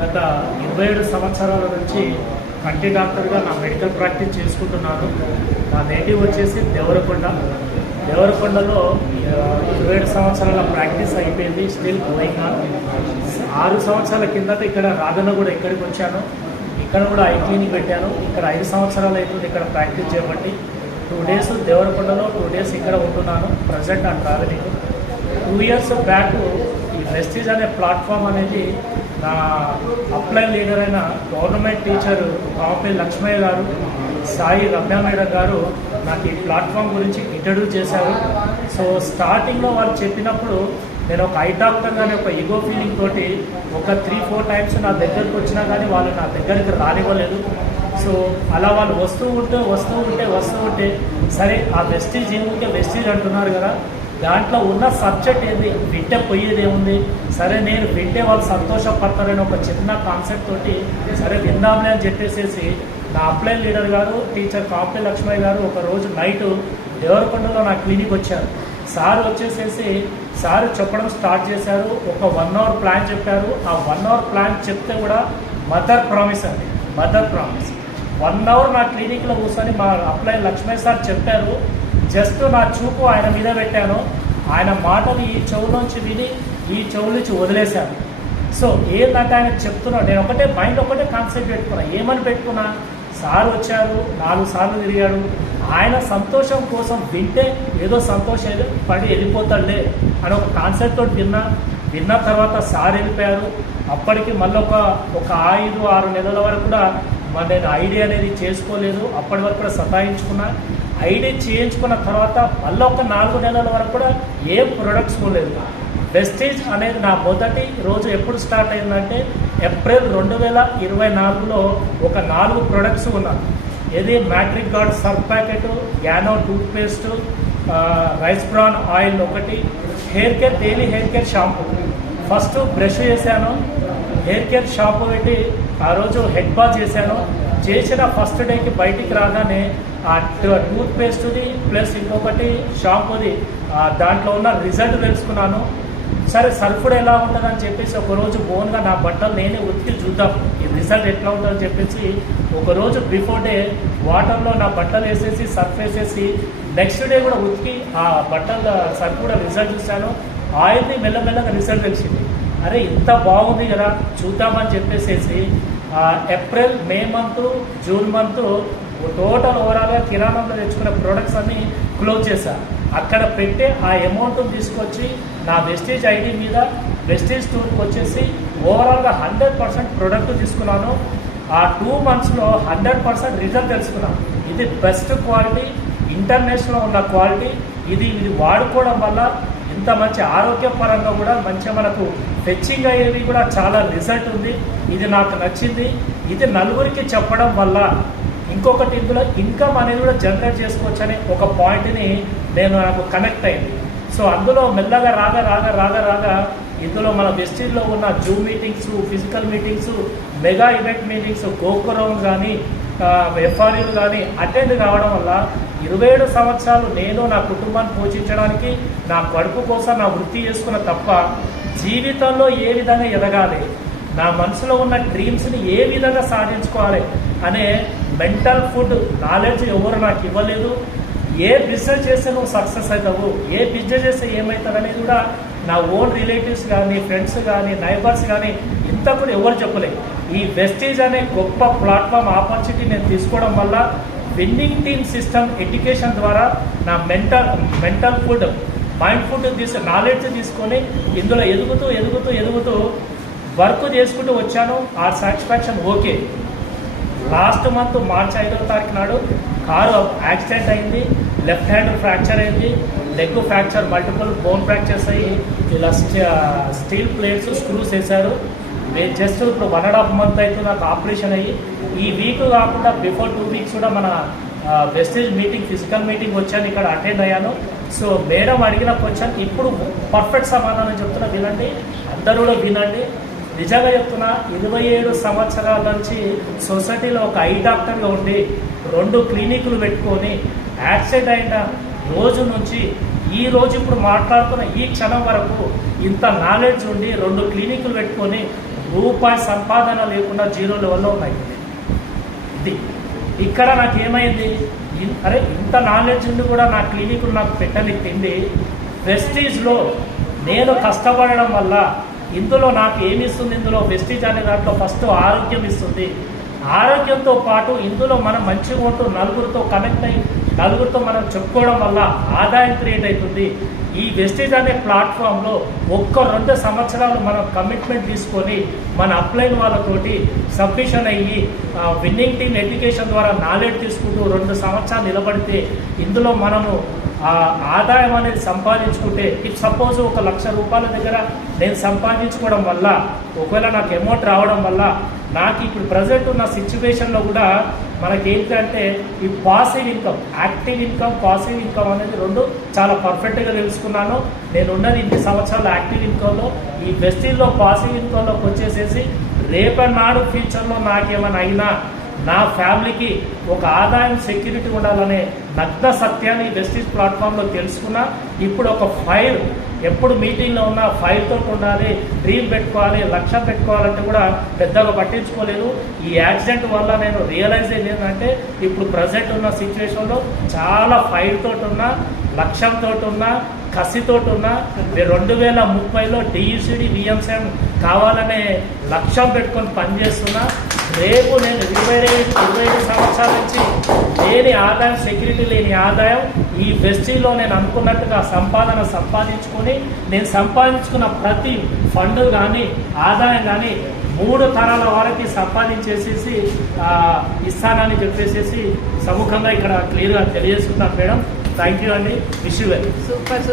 గత 27 సంవత్సరాల నుంచి కంటి డాక్టర్గా నా మెడికల్ ప్రాక్టీస్ చేసుకుంటున్నాను. నా నేటివ్ వచ్చేసి దేవరకొండలో 27 సంవత్సరాల ప్రాక్టీస్ అయిపోయింది. Still going on. 6 సంవత్సరాల కిందట ఇక్కడ రాగన్నగూడ ఇక్కడికి వచ్చాను. ఇక్కడ కూడా ఐ క్లినిక్ పెట్టాను. ఇక్కడ 5 సంవత్సరాలు అవుతుంది ఇక్కడ ప్రాక్టీస్ చేయబట్టి. 2 డేస్ దేవరకొండలో, 2 డేస్ ఇక్కడ ఉంటున్నాను. ప్రజెంట్ ఆ ట్రావెలింగ్. 2 ఇయర్స్ బ్యాక్ ఈ వెస్టీజ్ అనే ప్లాట్ఫామ్ అనేది నా అప్లైన్ లీడర్ అయిన గవర్నమెంట్ టీచర్ కాంపల్లి లక్ష్మయ్య గారు, సాయి రమ్య మేడం గారు నాకు ఈ ప్లాట్ఫామ్ గురించి ఇంట్రడ్యూస్ చేశారు. సో స్టార్టింగ్లో వాళ్ళు చెప్పినప్పుడు నేను ఒక ఐ డాక్టర్గానే ఒక ఈగో ఫీలింగ్ తోటి ఒక 3-4 టైమ్స్ నా దగ్గరికి వచ్చినా కానీ వాళ్ళు నా దగ్గరికి రానివ్వలేదు. సో అలా వాళ్ళు వస్తూ ఉంటే సరే ఆ వెస్టీజ్ ఏముంటే వెస్టీజ్ అంటున్నారు కదా, దాంట్లో ఉన్న సబ్జెక్ట్ ఏంది, వింటే పోయేది ఏముంది, సరే నేను వింటే వాళ్ళు సంతోషపడతారని ఒక చిన్న కాన్సెప్ట్ తోటి సరే విందాంలే అని చెప్పేసి నా అప్లైన్ లీడర్ గారు టీచర్ కాంపల్లి లక్ష్మయ్య గారు ఒక రోజు నైట్ దేవరకొండలో నా క్లినిక్ వచ్చారు. సార్ వచ్చేసేసి సార్ చెప్పడం స్టార్ట్ చేశారు. ఒక 1 అవర్ ప్లాన్ చెప్పారు. ఆ 1 అవర్ ప్లాన్ చెప్తే కూడా మదర్ ప్రామిస్ 1 అవర్ నా క్లినిక్లో కూర్చొని మా అప్లైన్ లక్ష్మయ్య సార్ చెప్పారు. జస్ట్ నా చూపు ఆయన మీద పెట్టాను. ఆయన మాటలు ఈ చెవులోంచి విని ఈ చెవులోంచి వదిలేశాను. సో ఏంటంటే ఆయన చెప్తున్నాడు, నేను మైండ్ ఒకటే కాన్సెప్ట్ పెట్టుకున్నా. ఏమని పెట్టుకున్నా, సార్ వచ్చారు, 4 సార్లు తిరిగాడు, ఆయన సంతోషం కోసం వింటే ఏదో సంతోషం పడి వెళ్ళిపోతాడులే అని ఒక కాన్సెప్ట్ తోటి విన్న తర్వాత సార్ వెళ్ళిపోయారు. అప్పటికి మళ్ళీ ఒక 5-6 నెలల వరకు కూడా నేను ఐడి అనేది చేసుకోలేదు. అప్పటి వరకు కూడా సతాయించుకున్నా. ఐడి చేయించుకున్న తర్వాత మళ్ళీ ఒక 4 నెలల వరకు కూడా ఏం ప్రొడక్ట్స్ పోలేదు. వెస్టీజ్ అనేది నా మొదటి రోజు ఎప్పుడు స్టార్ట్ అయిందంటే ఏప్రిల్ 2024లో ఒక 4 ప్రొడక్ట్స్ ఉన్నాను. ఇది మ్యాట్రిక్ గార్డ్ సర్ఫ్ ప్యాకెట్, గ్యానో టూత్పేస్ట్, రైస్ బ్రాన్ ఆయిల్ ఒకటి, hair care daily hair care shampoo. First brush చేశాను, హెయిర్ కేర్ షాంపూ పెట్టి ఆ రోజు హెడ్ బాత్ చేశాను. చేసిన ఫస్ట్ డేకి బయటికి రాగానే ఆ టూత్పేస్ట్ది ప్లస్ ఇంకొకటి షాంపూది దాంట్లో ఉన్న రిజల్ట్ తెలుసుకున్నాను. సరే సర్ఫుడ్ ఎలా ఉంటుందని చెప్పేసి ఒకరోజు బోన్గా నా బట్టలు నేనే ఉతికి చూద్దాం ఈ రిజల్ట్ ఎట్లా ఉంటుందని చెప్పేసి ఒకరోజు బిఫోర్ డే వాటర్లో నా బట్టలు వేసేసి సర్ఫ్ వేసేసి నెక్స్ట్ డే కూడా ఉతికి ఆ బట్టల సర్ఫ్ కూడా రిజల్ట్ చూశాను. ఆయిల్ని మెల్లమెల్లగా రిజల్ట్ తెలిసింది. అరే ఇంత బాగుంది కదా చూద్దామని చెప్పేసి April, May month, June month total ఓవరాల్గా కిరాణంలో తెచ్చుకునే ప్రోడక్ట్స్ అన్నీ క్లోజ్ చేశాను. అక్కడ పెట్టే ఆ అమౌంట్ని తీసుకొచ్చి నా వెస్టీజ్ ఐడి మీద వెస్టీజ్ టూర్కి వచ్చేసి ఓవరాల్గా 100% ప్రోడక్ట్ తీసుకున్నాను. ఆ 2 మంత్స్లో 100% రిజల్ట్ తెలుసుకున్నాను. ఇది బెస్ట్ క్వాలిటీ, ఇంటర్నేషనల్ ఉన్న క్వాలిటీ. ఇది వాడుకోవడం వల్ల ఇంత మంచి ఆరోగ్యపరంగా కూడా మంచిగా మనకు ఫెచ్చింగ్ అయ్యేది కూడా చాలా రిజల్ట్ ఉంది. ఇది నాకు నచ్చింది. ఇది నలుగురికి చెప్పడం వల్ల ఇంకొకటి ఇందులో ఇన్కమ్ అనేది కూడా జనరేట్ చేసుకోవచ్చు అనే ఒక పాయింట్ని నాకు కనెక్ట్ అయింది. సో అందులో మెల్లగా రాగా ఇందులో మన వెస్టీజ్లో ఉన్న Zoom meetings, physical meetings, mega event meetings, గోకురం కానీ ఎఫ్ఆర్యూలు కానీ అటెండ్ కావడం వల్ల 27 సంవత్సరాలు నేను నా కుటుంబాన్ని పోషించడానికి నా కడుపు కోసం నా వృత్తి చేసుకున్న తప్ప జీవితంలో ఏ విధంగా ఎదగాలి, నా మనసులో ఉన్న డ్రీమ్స్ని ఏ విధంగా సాధించుకోవాలి అనే మెంటల్ ఫుడ్ నాలెడ్జ్ ఎవరు నాకు ఇవ్వలేదు. ఏ బిజినెస్ చేస్తే నువ్వు సక్సెస్ అవుతావు, ఏ బిజినెస్ చేస్తే ఏమవుతుంది అనేది కూడా నా ఓన్ రిలేటివ్స్ కానీ ఫ్రెండ్స్ కానీ నైబర్స్ కానీ ఇంత కూడా ఎవరు చెప్పలేదు. ఈ వెస్టీజ్ అనే గొప్ప ప్లాట్ఫామ్ ఆపర్చునిటీ నేను తీసుకోవడం వల్ల విన్నింగ్ టీమ్ సిస్టమ్ ఎడ్యుకేషన్ ద్వారా నా mental food, mind food knowledge తీసుకొని ఇందులో ఎదుగుతూ వర్క్ చేసుకుంటూ వచ్చాను. ఆ సాటిస్ఫాక్షన్ ఓకే. లాస్ట్ మంత్ మార్చి 5వ తారీఖు నాడు కారు యాక్సిడెంట్ అయింది. లెఫ్ట్ హ్యాండ్ ఫ్రాక్చర్ అయింది, leg fracture, multiple bone fractures అయ్యి ఇలా స్టీల్ ప్లేట్స్ స్క్రూస్ వేశారు. జస్ట్ ఇప్పుడు 1.5 మంత్ అయితే నాకు ఆపరేషన్ అయ్యి ఈ వీక్ కాకుండా బిఫోర్ 2 వీక్స్ కూడా మన వెస్టేజ్ మీటింగ్, ఫిజికల్ మీటింగ్ వచ్చాను, ఇక్కడ అటెండ్ అయ్యాను. సో మేడం అడిగిన క్వశ్చన్ ఇప్పుడు పర్ఫెక్ట్ సమాధానం చెప్తున్నా, వినండి, అందరూ కూడా వినండి. నిజంగా చెప్తున్నా, 27 సంవత్సరాల నుంచి సొసైటీలో ఒక ఐ డాక్టర్గా ఉండి 2 క్లినిక్లు పెట్టుకొని యాక్సిడెంట్ అయిన రోజు నుంచి ఈ రోజు ఇప్పుడు మాట్లాడుతున్న ఈ క్షణం వరకు ఇంత నాలెడ్జ్ ఉండి 2 క్లినిక్లు పెట్టుకొని రూపాయి సంపాదన లేకుండా 0 లెవెల్లో ఉన్నాయి. ఇది ఇక్కడ నాకు ఏమైంది, అరే ఇంత నాలెడ్జ్ ఉండి కూడా నా క్లినిక్ నాకు పెట్టని తిండి వెస్టీజ్లో నేను కష్టపడడం వల్ల ఇందులో నాకు ఏమి ఇస్తుంది, ఇందులో వెస్టీజ్ అనే దాంట్లో ఫస్ట్ ఆరోగ్యం ఇస్తుంది. ఆరోగ్యంతో పాటు ఇందులో మనం మంచిగా ఉంటూ నలుగురితో కనెక్ట్ అయ్యి నలుగురితో మనం చెప్పుకోవడం వల్ల ఆదాయం క్రియేట్ అవుతుంది. ఈ వెస్టీజ్ అనే ప్లాట్ఫామ్లో 1-2 సంవత్సరాలు మనం కమిట్మెంట్ తీసుకొని మన అప్లైన్ వాళ్ళతోటి సబ్మిషన్ అయ్యి విన్నింగ్ టీమ్ ఎడ్యుకేషన్ ద్వారా నాలెడ్జ్ తీసుకుంటూ 2 సంవత్సరాలు నిలబడితే ఇందులో మనము ఆదాయం అనేది సంపాదించుకుంటే, ఇఫ్ సపోజ్ 1 లక్ష రూపాయల దగ్గర నేను సంపాదించుకోవడం వల్ల ఒకవేళ నాకు అమౌంట్ రావడం వల్ల నాకు ఇప్పుడు ప్రజెంట్ ఉన్న సిచ్యువేషన్లో కూడా మనకి ఏంటంటే ఈ passive income, active income, passive income అనేది 2 చాలా పర్ఫెక్ట్గా తెలుసుకున్నాను. నేను ఉన్నది ఇన్ని సంవత్సరాలు యాక్టివ్ ఇన్కమ్లో, ఈ వెస్టీజ్లో పాసివ్ ఇన్కమ్లోకి వచ్చేసేసి రేపన్నాడు ఫ్యూచర్లో నాకేమైనా అయినా నా ఫ్యామిలీకి ఒక ఆదాయం సెక్యూరిటీ ఉండాలనే నగ్న సత్యాన్ని వెస్టీజ్ ప్లాట్ఫామ్లో తెలుసుకున్నా. ఇప్పుడు ఒక ఫైల్ ఎప్పుడు మీటింగ్లో ఉన్న ఫైల్తో ఉండాలి, డ్రీమ్ పెట్టుకోవాలి, లక్ష్యం పెట్టుకోవాలంటే కూడా పెద్దగా పట్టించుకోలేదు. ఈ యాక్సిడెంట్ వల్ల నేను రియలైజ్ అయ్యింది ఏంటంటే ఇప్పుడు ప్రజెంట్ ఉన్న సిచ్యువేషన్లో చాలా ఫైల్తో ఉన్నా, లక్ష్యంతో ఉన్నా, కసితో ఉన్నా 2030లో డియూసిడి విఎంసీఎం కావాలనే లక్ష్యం పెట్టుకొని పనిచేస్తున్నా. రేపు నేను 25 సంవత్సరాల నుంచి లేని ఆదాయం, సెక్యూరిటీ లేని ఆదాయం ఈ వెస్టీజ్లో నేను అనుకున్నట్టుగా సంపాదించుకొని నేను సంపాదించుకున్న ప్రతి ఫండ్ కానీ ఆదాయం కానీ 3 తరాల వారికి సంపాదించేసేసి ఇస్తానని చెప్పేసి సముఖంగా ఇక్కడ క్లియర్గా తెలియజేస్తున్నాను మేడం. థ్యాంక్ యూ అండి. Wish you well. సూపర్.